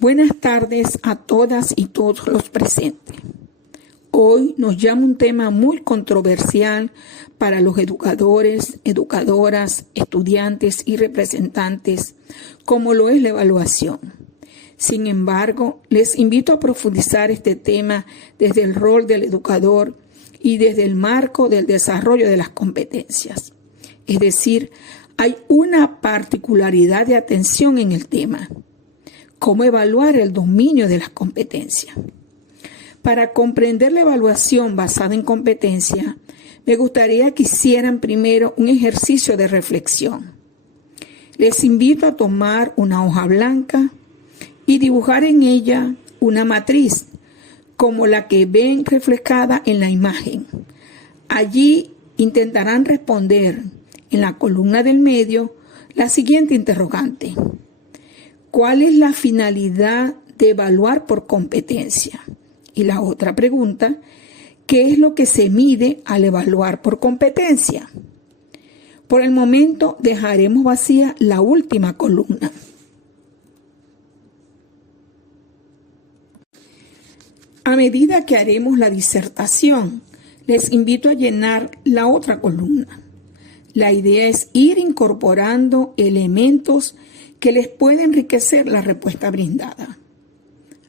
Buenas tardes a todas y todos los presentes. Hoy nos llama un tema muy controversial para los educadores, educadoras, estudiantes y representantes, como lo es la evaluación. Sin embargo, les invito a profundizar este tema desde el rol del educador y desde el marco del desarrollo de las competencias. Es decir, hay una particularidad de atención en el tema: cómo evaluar el dominio de las competencias. Para comprender la evaluación basada en competencia, me gustaría que hicieran primero un ejercicio de reflexión. Les invito a tomar una hoja blanca y dibujar en ella una matriz, como la que ven reflejada en la imagen. Allí intentarán responder en la columna del medio la siguiente interrogante: ¿cuál es la finalidad de evaluar por competencia? Y la otra pregunta: ¿qué es lo que se mide al evaluar por competencia? Por el momento dejaremos vacía la última columna. A medida que haremos la disertación, les invito a llenar la otra columna. La idea es ir incorporando elementos que les puede enriquecer la respuesta brindada.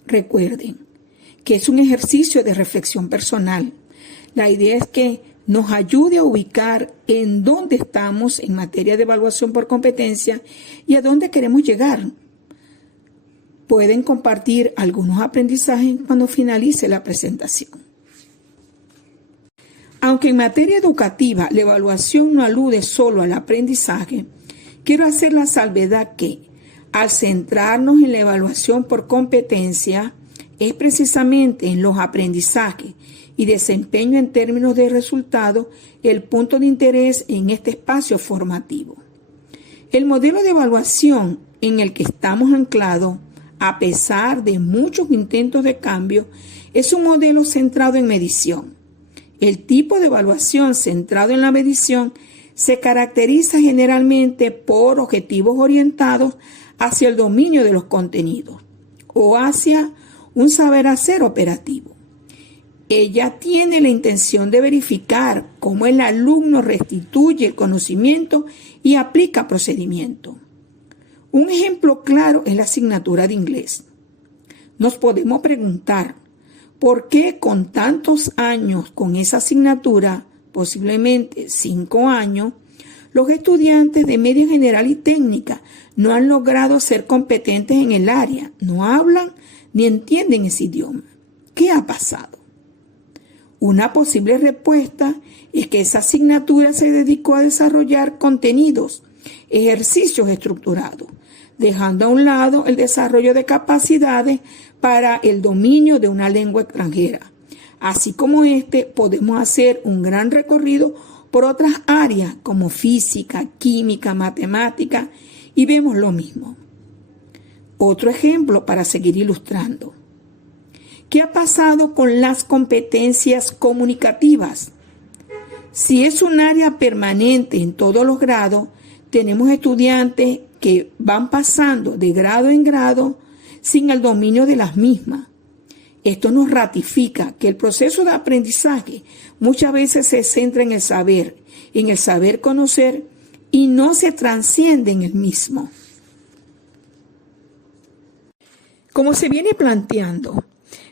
Recuerden que es un ejercicio de reflexión personal. La idea es que nos ayude a ubicar en dónde estamos en materia de evaluación por competencia y a dónde queremos llegar. Pueden compartir algunos aprendizajes cuando finalice la presentación. Aunque en materia educativa la evaluación no alude solo al aprendizaje, quiero hacer la salvedad que, al centrarnos en la evaluación por competencia, es precisamente en los aprendizajes y desempeño en términos de resultado el punto de interés en este espacio formativo. El modelo de evaluación en el que estamos anclados, a pesar de muchos intentos de cambio, es un modelo centrado en medición. El tipo de evaluación centrado en la medición se caracteriza generalmente por objetivos orientados hacia el dominio de los contenidos o hacia un saber hacer operativo. Ella tiene la intención de verificar cómo el alumno restituye el conocimiento y aplica procedimientos. Un ejemplo claro es la asignatura de inglés. Nos podemos preguntar por qué con tantos años con esa asignatura, posiblemente 5 años, los estudiantes de media general y técnica no han logrado ser competentes en el área, no hablan ni entienden ese idioma. ¿Qué ha pasado? Una posible respuesta es que esa asignatura se dedicó a desarrollar contenidos, ejercicios estructurados, dejando a un lado el desarrollo de capacidades para el dominio de una lengua extranjera. Así como podemos hacer un gran recorrido por otras áreas como física, química, matemática, y vemos lo mismo. Otro ejemplo para seguir ilustrando. ¿Qué ha pasado con las competencias comunicativas? Si es un área permanente en todos los grados, tenemos estudiantes que van pasando de grado en grado sin el dominio de las mismas. Esto nos ratifica que el proceso de aprendizaje muchas veces se centra en el saber conocer y no se trasciende en el mismo. Como se viene planteando,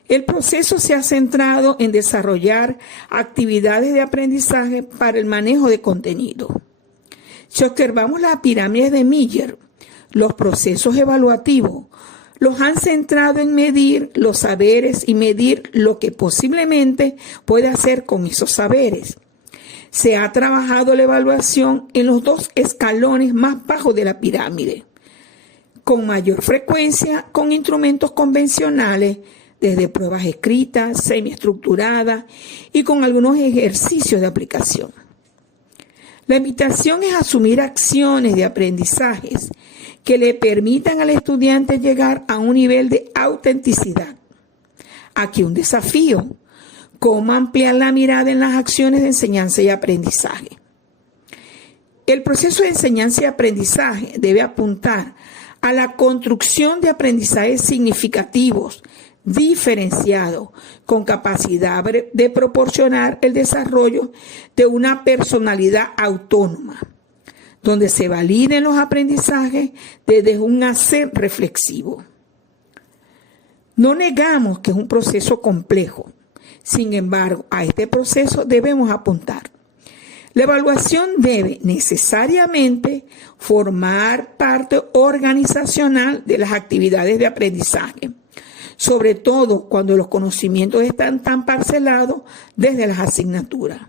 el proceso se ha centrado en desarrollar actividades de aprendizaje para el manejo de contenido. Si observamos la pirámide de Miller, los procesos evaluativos los han centrado en medir los saberes y medir lo que posiblemente puede hacer con esos saberes. Se ha trabajado la evaluación en los 2 escalones más bajos de la pirámide, con mayor frecuencia con instrumentos convencionales, desde pruebas escritas, semiestructuradas y con algunos ejercicios de aplicación. La invitación es asumir acciones de aprendizajes que le permitan al estudiante llegar a un nivel de autenticidad. Aquí un desafío: cómo ampliar la mirada en las acciones de enseñanza y aprendizaje. El proceso de enseñanza y aprendizaje debe apuntar a la construcción de aprendizajes significativos, diferenciados, con capacidad de proporcionar el desarrollo de una personalidad autónoma, donde se validen los aprendizajes desde un hacer reflexivo. No negamos que es un proceso complejo. Sin embargo, a este proceso debemos apuntar. La evaluación debe necesariamente formar parte organizacional de las actividades de aprendizaje, sobre todo cuando los conocimientos están tan parcelados desde las asignaturas.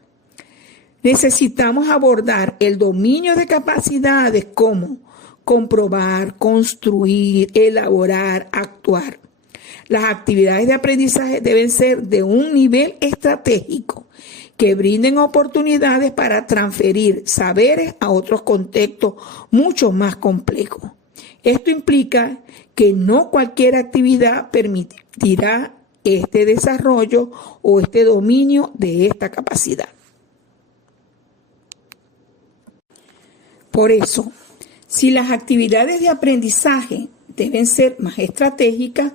Necesitamos abordar el dominio de capacidades como comprobar, construir, elaborar, actuar. Las actividades de aprendizaje deben ser de un nivel estratégico que brinden oportunidades para transferir saberes a otros contextos mucho más complejos. Esto implica que no cualquier actividad permitirá este desarrollo o este dominio de esta capacidad. Por eso, si las actividades de aprendizaje deben ser más estratégicas,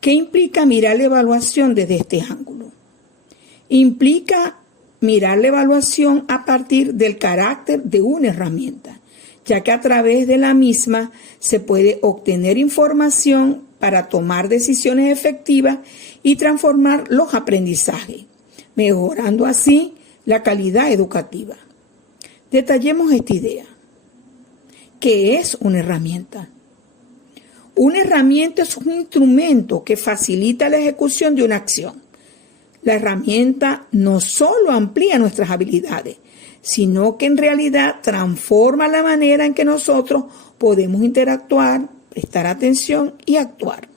¿qué implica mirar la evaluación desde este ángulo? Implica mirar la evaluación a partir del carácter de una herramienta, ya que a través de la misma se puede obtener información para tomar decisiones efectivas y transformar los aprendizajes, mejorando así la calidad educativa. Detallemos esta idea. ¿Qué es una herramienta? Una herramienta es un instrumento que facilita la ejecución de una acción. La herramienta no solo amplía nuestras habilidades, sino que en realidad transforma la manera en que nosotros podemos interactuar, prestar atención y actuar.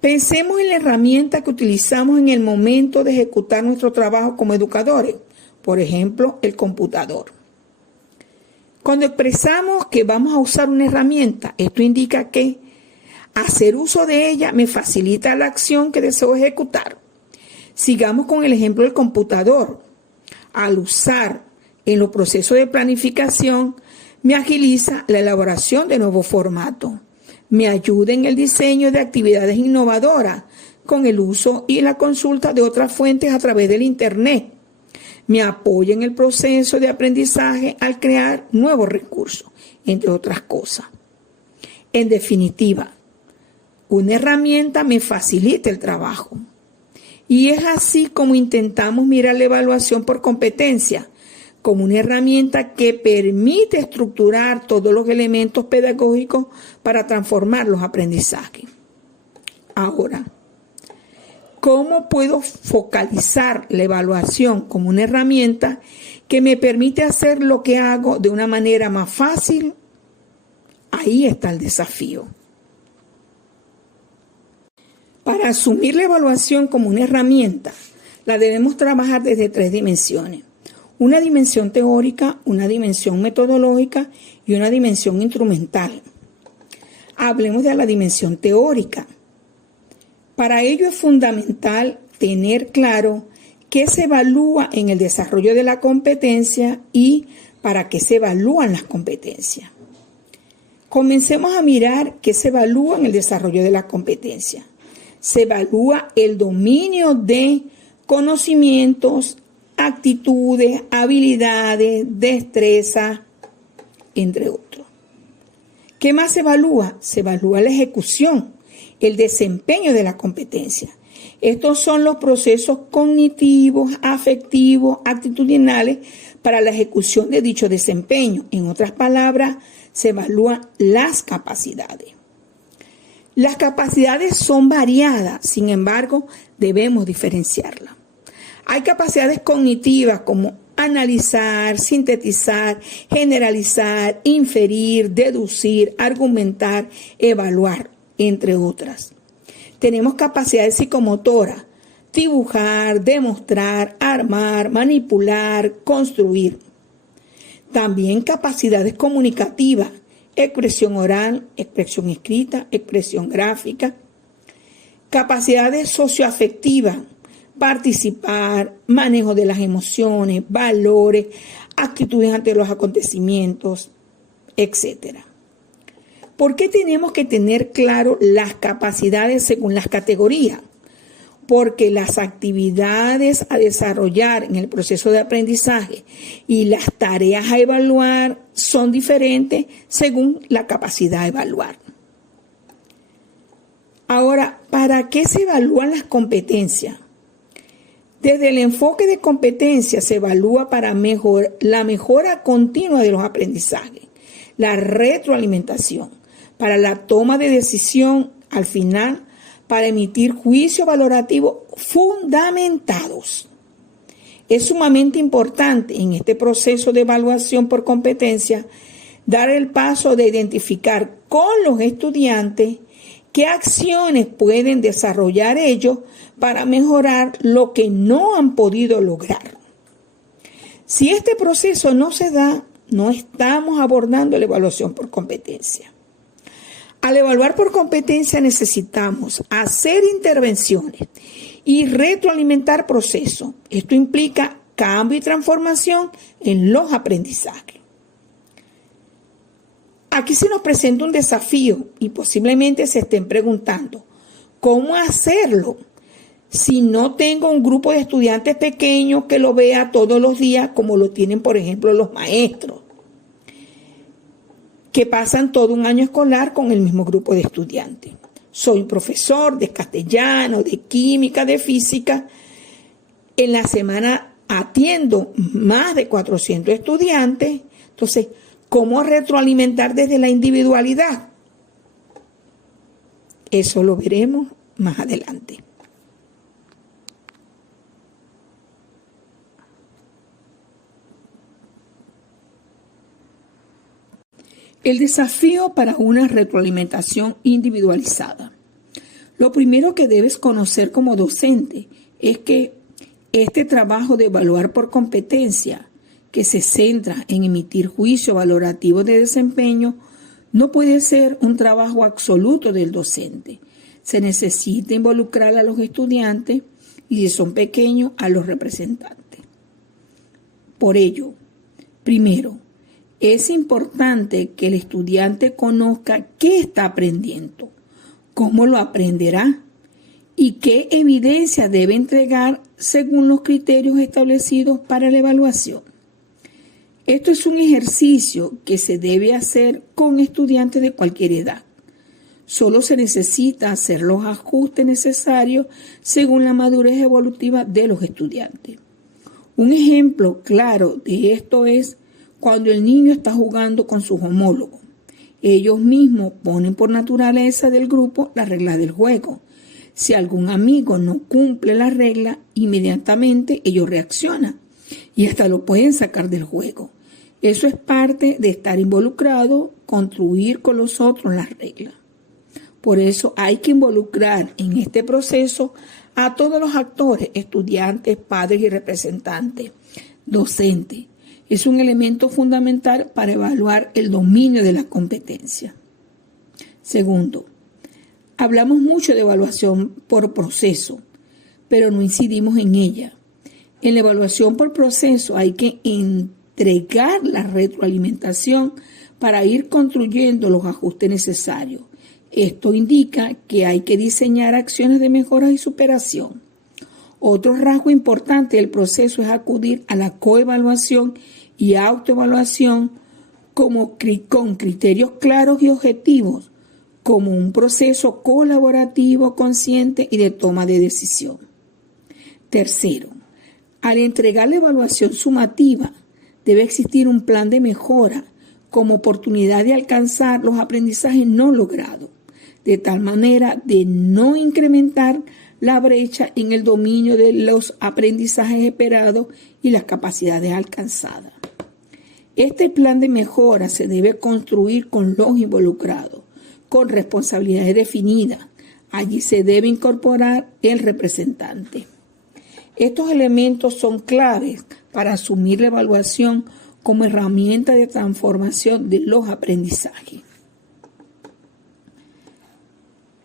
Pensemos en la herramienta que utilizamos en el momento de ejecutar nuestro trabajo como educadores, por ejemplo, el computador. Cuando expresamos que vamos a usar una herramienta, esto indica que hacer uso de ella me facilita la acción que deseo ejecutar. Sigamos con el ejemplo del computador. Al usar en los procesos de planificación, me agiliza la elaboración de nuevos formatos. Me ayuda en el diseño de actividades innovadoras con el uso y la consulta de otras fuentes a través del Internet. Me apoya en el proceso de aprendizaje al crear nuevos recursos, entre otras cosas. En definitiva, una herramienta me facilita el trabajo. Y es así como intentamos mirar la evaluación por competencia, como una herramienta que permite estructurar todos los elementos pedagógicos para transformar los aprendizajes. Ahora, ¿cómo puedo focalizar la evaluación como una herramienta que me permite hacer lo que hago de una manera más fácil? Ahí está el desafío. Para asumir la evaluación como una herramienta, la debemos trabajar desde 3 dimensiones. Una dimensión teórica, una dimensión metodológica y una dimensión instrumental. Hablemos de la dimensión teórica. Para ello es fundamental tener claro qué se evalúa en el desarrollo de la competencia y para qué se evalúan las competencias. Comencemos a mirar qué se evalúa en el desarrollo de la competencia. Se evalúa el dominio de conocimientos, actitudes, habilidades, destreza, entre otros. ¿Qué más se evalúa? Se evalúa la ejecución, el desempeño de la competencia. Estos son los procesos cognitivos, afectivos, actitudinales para la ejecución de dicho desempeño. En otras palabras, se evalúan las capacidades. Las capacidades son variadas, sin embargo, debemos diferenciarlas. Hay capacidades cognitivas como analizar, sintetizar, generalizar, inferir, deducir, argumentar, evaluar, entre otras. Tenemos capacidades psicomotoras, dibujar, demostrar, armar, manipular, construir. También capacidades comunicativas, expresión oral, expresión escrita, expresión gráfica. Capacidades socioafectivas, participar, manejo de las emociones, valores, actitudes ante los acontecimientos, etc. ¿Por qué tenemos que tener claro las capacidades según las categorías? Porque las actividades a desarrollar en el proceso de aprendizaje y las tareas a evaluar son diferentes según la capacidad a evaluar. Ahora, ¿para qué se evalúan las competencias? Desde el enfoque de competencia se evalúa para la mejora continua de los aprendizajes, la retroalimentación, para la toma de decisión al final, para emitir juicios valorativos fundamentados. Es sumamente importante en este proceso de evaluación por competencia dar el paso de identificar con los estudiantes qué acciones pueden desarrollar ellos para mejorar lo que no han podido lograr. Si este proceso no se da, no estamos abordando la evaluación por competencia. Al evaluar por competencia necesitamos hacer intervenciones y retroalimentar procesos. Esto implica cambio y transformación en los aprendizajes. Aquí se nos presenta un desafío y posiblemente se estén preguntando, ¿cómo hacerlo? Si no tengo un grupo de estudiantes pequeños que lo vea todos los días, como lo tienen, por ejemplo, los maestros, que pasan todo un año escolar con el mismo grupo de estudiantes. Soy profesor de castellano, de química, de física. En la semana atiendo más de 400 estudiantes. Entonces, ¿cómo retroalimentar desde la individualidad? Eso lo veremos más adelante. El desafío para una retroalimentación individualizada. Lo primero que debes conocer como docente es que este trabajo de evaluar por competencia, que se centra en emitir juicios valorativos de desempeño, no puede ser un trabajo absoluto del docente. Se necesita involucrar a los estudiantes y, si son pequeños, a los representantes. Por ello, primero, es importante que el estudiante conozca qué está aprendiendo, cómo lo aprenderá y qué evidencia debe entregar según los criterios establecidos para la evaluación. Esto es un ejercicio que se debe hacer con estudiantes de cualquier edad. Solo se necesita hacer los ajustes necesarios según la madurez evolutiva de los estudiantes. Un ejemplo claro de esto es cuando el niño está jugando con sus homólogos. Ellos mismos ponen por naturaleza del grupo las reglas del juego. Si algún amigo no cumple la regla, inmediatamente ellos reaccionan y hasta lo pueden sacar del juego. Eso es parte de estar involucrado, construir con los otros las reglas. Por eso hay que involucrar en este proceso a todos los actores, estudiantes, padres y representantes, docentes. Es un elemento fundamental para evaluar el dominio de la competencia. Segundo, hablamos mucho de evaluación por proceso, pero no incidimos en ella. En la evaluación por proceso hay que entregar la retroalimentación para ir construyendo los ajustes necesarios. Esto indica que hay que diseñar acciones de mejora y superación. Otro rasgo importante del proceso es acudir a la coevaluación y autoevaluación con criterios claros y objetivos, como un proceso colaborativo, consciente y de toma de decisión. Tercero, al entregar la evaluación sumativa, debe existir un plan de mejora como oportunidad de alcanzar los aprendizajes no logrados, de tal manera de no incrementar la brecha en el dominio de los aprendizajes esperados y las capacidades alcanzadas. Este plan de mejora se debe construir con los involucrados, con responsabilidades definidas. Allí se debe incorporar el representante. Estos elementos son claves para asumir la evaluación como herramienta de transformación de los aprendizajes.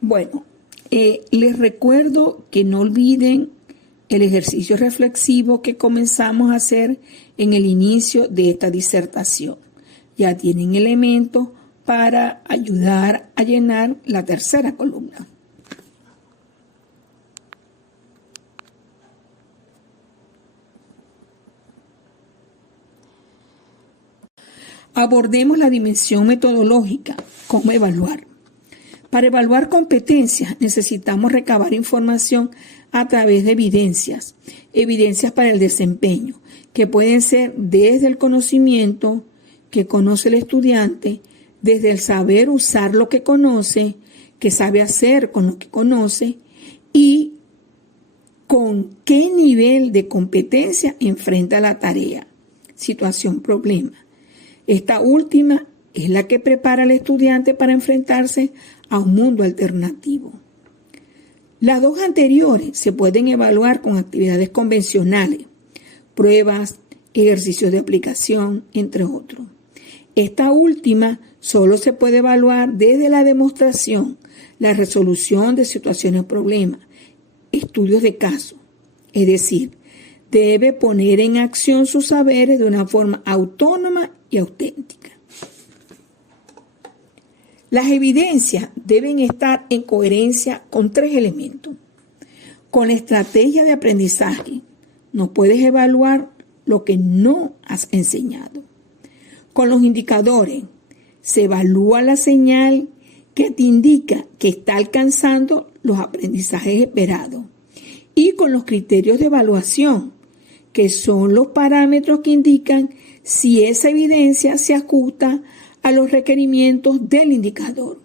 Bueno, les recuerdo que no olviden el ejercicio reflexivo que comenzamos a hacer en el inicio de esta disertación. Ya tienen elementos para ayudar a llenar la tercera columna. Abordemos la dimensión metodológica, cómo evaluar. Para evaluar competencias necesitamos recabar información a través de evidencias para el desempeño, que pueden ser desde el conocimiento que conoce el estudiante, desde el saber usar lo que conoce, que sabe hacer con lo que conoce y con qué nivel de competencia enfrenta la tarea, situación, problema. Esta última es la que prepara al estudiante para enfrentarse a un mundo alternativo. Las dos anteriores se pueden evaluar con actividades convencionales, pruebas, ejercicios de aplicación, entre otros. Esta última solo se puede evaluar desde la demostración, la resolución de situaciones o problemas, estudios de caso. Es decir, debe poner en acción sus saberes de una forma autónoma y auténtica. Las evidencias deben estar en coherencia con tres elementos. Con la estrategia de aprendizaje, no puedes evaluar lo que no has enseñado. Con los indicadores, se evalúa la señal que te indica que está alcanzando los aprendizajes esperados. Y con los criterios de evaluación, que son los parámetros que indican si esa evidencia se ajusta a los requerimientos del indicador,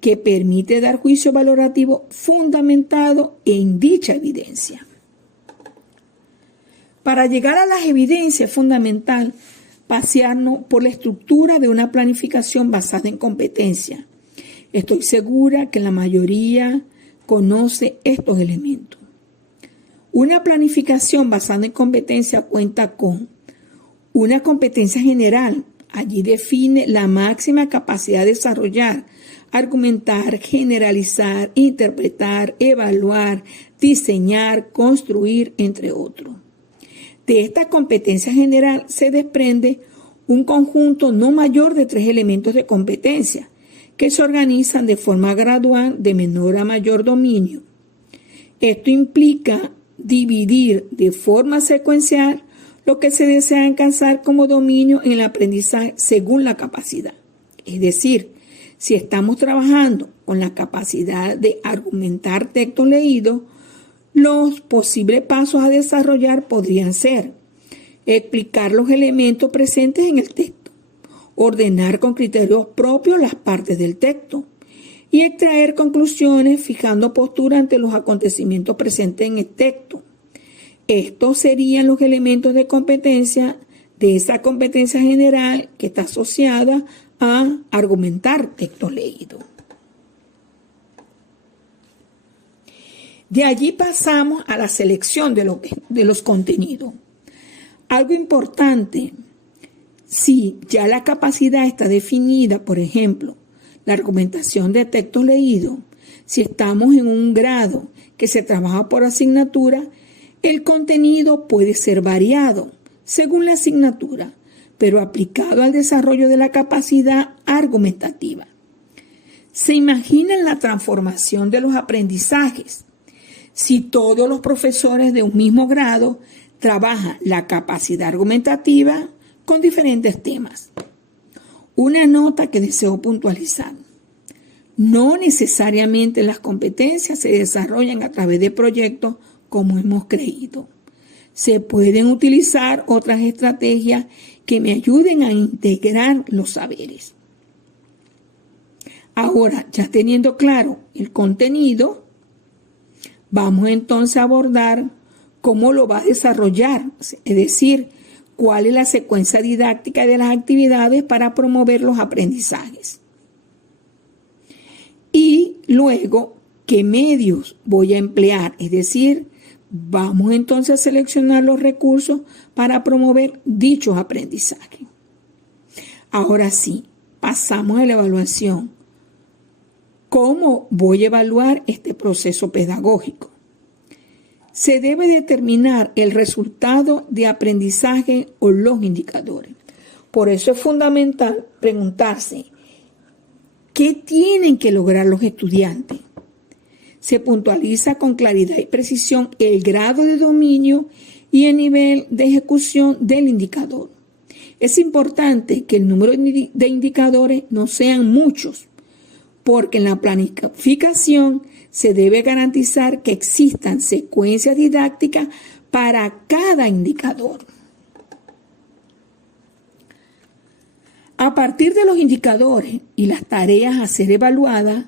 que permite dar juicio valorativo fundamentado en dicha evidencia. Para llegar a las evidencias es fundamental pasearnos por la estructura de una planificación basada en competencia. Estoy segura que la mayoría conoce estos elementos. Una planificación basada en competencia cuenta con una competencia general. Allí define la máxima capacidad de desarrollar, argumentar, generalizar, interpretar, evaluar, diseñar, construir, entre otros. De esta competencia general se desprende un conjunto no mayor de 3 elementos de competencia que se organizan de forma gradual de menor a mayor dominio. Esto implica dividir de forma secuencial lo que se desea alcanzar como dominio en el aprendizaje según la capacidad. Es decir, si estamos trabajando con la capacidad de argumentar textos leídos, los posibles pasos a desarrollar podrían ser explicar los elementos presentes en el texto, ordenar con criterios propios las partes del texto y extraer conclusiones fijando postura ante los acontecimientos presentes en el texto. Estos serían los elementos de competencia de esa competencia general que está asociada a argumentar textos leídos. De allí pasamos a la selección de los contenidos. Algo importante, si ya la capacidad está definida, por ejemplo, la argumentación de textos leídos, si estamos en un grado que se trabaja por asignatura, el contenido puede ser variado según la asignatura, pero aplicado al desarrollo de la capacidad argumentativa. ¿Se imaginan la transformación de los aprendizajes si todos los profesores de un mismo grado trabajan la capacidad argumentativa con diferentes temas? Una nota que deseo puntualizar. No necesariamente las competencias se desarrollan a través de proyectos como hemos creído. Se pueden utilizar otras estrategias que me ayuden a integrar los saberes. Ahora, ya teniendo claro el contenido, vamos entonces a abordar cómo lo va a desarrollar, es decir, cuál es la secuencia didáctica de las actividades para promover los aprendizajes. Y luego, ¿qué medios voy a emplear? Es decir, vamos entonces a seleccionar los recursos para promover dichos aprendizajes. Ahora sí, pasamos a la evaluación. ¿Cómo voy a evaluar este proceso pedagógico? Se debe determinar el resultado de aprendizaje o los indicadores. Por eso es fundamental preguntarse ¿Qué tienen que lograr los estudiantes? Se puntualiza con claridad y precisión el grado de dominio y el nivel de ejecución del indicador. Es importante que el número de indicadores no sean muchos, porque en la planificación se debe garantizar que existan secuencias didácticas para cada indicador. A partir de los indicadores y las tareas a ser evaluadas,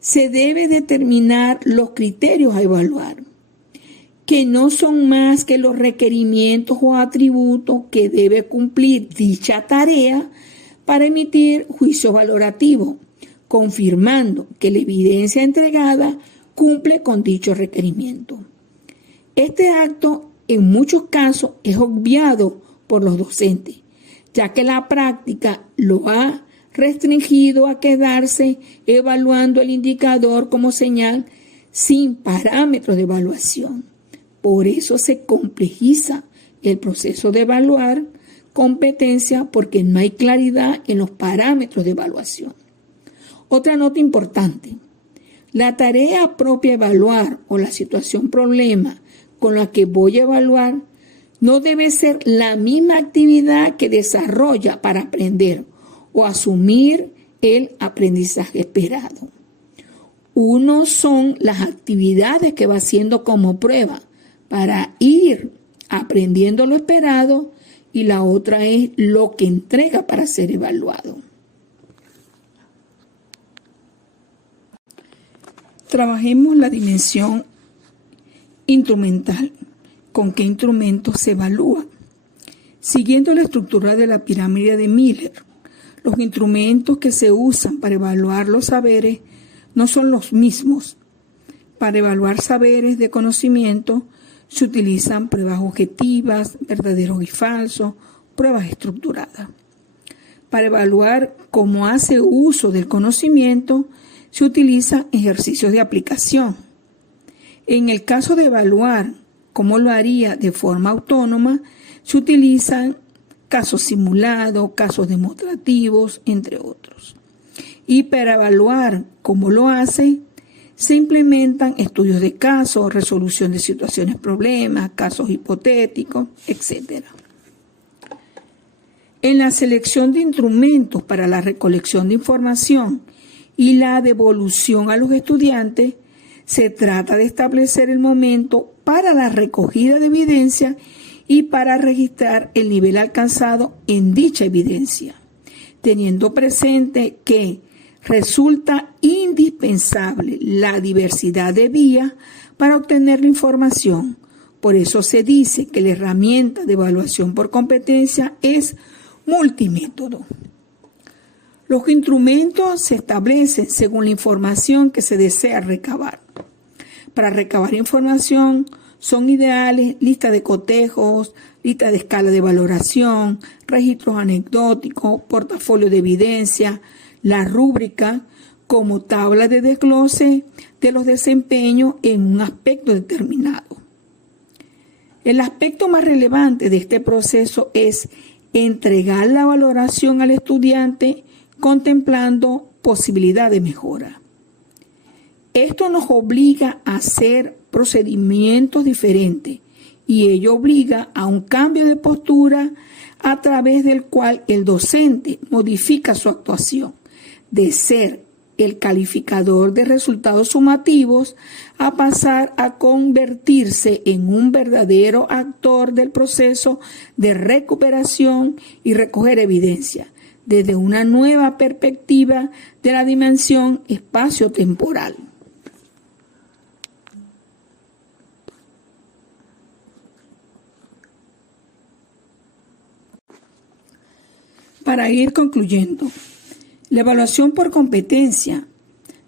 se debe determinar los criterios a evaluar, que no son más que los requerimientos o atributos que debe cumplir dicha tarea para emitir juicio valorativo, confirmando que la evidencia entregada cumple con dicho requerimiento. Este acto, en muchos casos, es obviado por los docentes, ya que la práctica lo ha restringido a quedarse evaluando el indicador como señal sin parámetros de evaluación. Por eso se complejiza el proceso de evaluar competencia, porque no hay claridad en los parámetros de evaluación. Otra nota importante: la tarea propia a evaluar o la situación problema con la que voy a evaluar no debe ser la misma actividad que desarrolla para aprender o asumir el aprendizaje esperado. Uno son las actividades que va haciendo como prueba para ir aprendiendo lo esperado, y la otra es lo que entrega para ser evaluado. Trabajemos la dimensión instrumental. ¿Con qué instrumentos se evalúa? Siguiendo la estructura de la pirámide de Miller, los instrumentos que se usan para evaluar los saberes no son los mismos. Para evaluar saberes de conocimiento se utilizan pruebas objetivas, verdaderos y falsos, pruebas estructuradas. Para evaluar cómo hace uso del conocimiento se utilizan ejercicios de aplicación. En el caso de evaluar cómo lo haría de forma autónoma, se utilizan casos simulados, casos demostrativos, entre otros. Y para evaluar cómo lo hace, se implementan estudios de casos, resolución de situaciones problemas, casos hipotéticos, etc. En la selección de instrumentos para la recolección de información y la devolución a los estudiantes, se trata de establecer el momento para la recogida de evidencia y para registrar el nivel alcanzado en dicha evidencia, teniendo presente que resulta indispensable la diversidad de vías para obtener la información. Por eso se dice que la herramienta de evaluación por competencia es multimétodo. Los instrumentos se establecen según la información que se desea recabar. Para recabar información son ideales listas de cotejos, listas de escala de valoración, registros anecdóticos, portafolio de evidencia, la rúbrica como tabla de desglose de los desempeños en un aspecto determinado. El aspecto más relevante de este proceso es entregar la valoración al estudiante contemplando posibilidad de mejora. Esto nos obliga a hacer procedimientos diferentes y ello obliga a un cambio de postura a través del cual el docente modifica su actuación de ser el calificador de resultados sumativos a pasar a convertirse en un verdadero actor del proceso de recuperación y recoger evidencia desde una nueva perspectiva de la dimensión espacio-temporal. Para ir concluyendo, la evaluación por competencia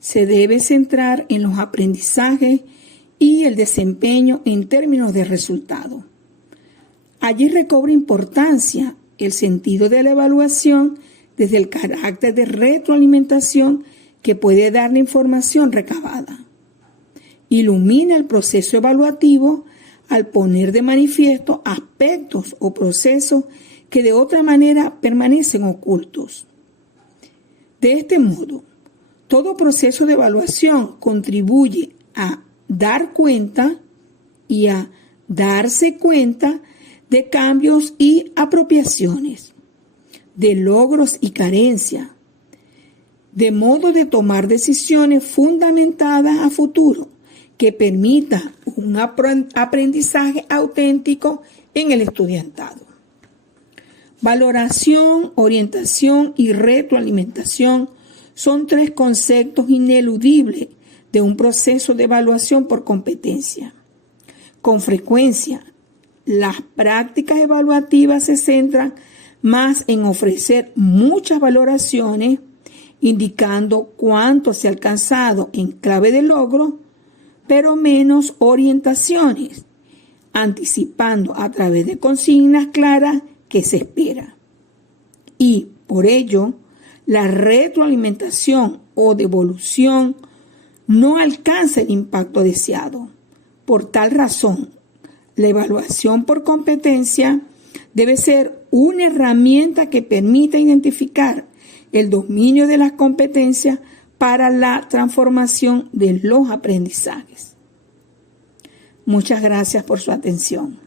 se debe centrar en los aprendizajes y el desempeño en términos de resultado. Allí recobra importancia el sentido de la evaluación desde el carácter de retroalimentación que puede dar la información recabada. Ilumina el proceso evaluativo al poner de manifiesto aspectos o procesos que de otra manera permanecen ocultos. De este modo, todo proceso de evaluación contribuye a dar cuenta y a darse cuenta de cambios y apropiaciones, de logros y carencias, de modo de tomar decisiones fundamentadas a futuro que permita un aprendizaje auténtico en el estudiantado. Valoración, orientación y retroalimentación son tres conceptos ineludibles de un proceso de evaluación por competencia. Con frecuencia, las prácticas evaluativas se centran más en ofrecer muchas valoraciones, indicando cuánto se ha alcanzado en clave de logro, pero menos orientaciones, anticipando a través de consignas claras que se espera. Y por ello, la retroalimentación o devolución no alcanza el impacto deseado. Por tal razón, la evaluación por competencia debe ser una herramienta que permita identificar el dominio de las competencias para la transformación de los aprendizajes. Muchas gracias por su atención.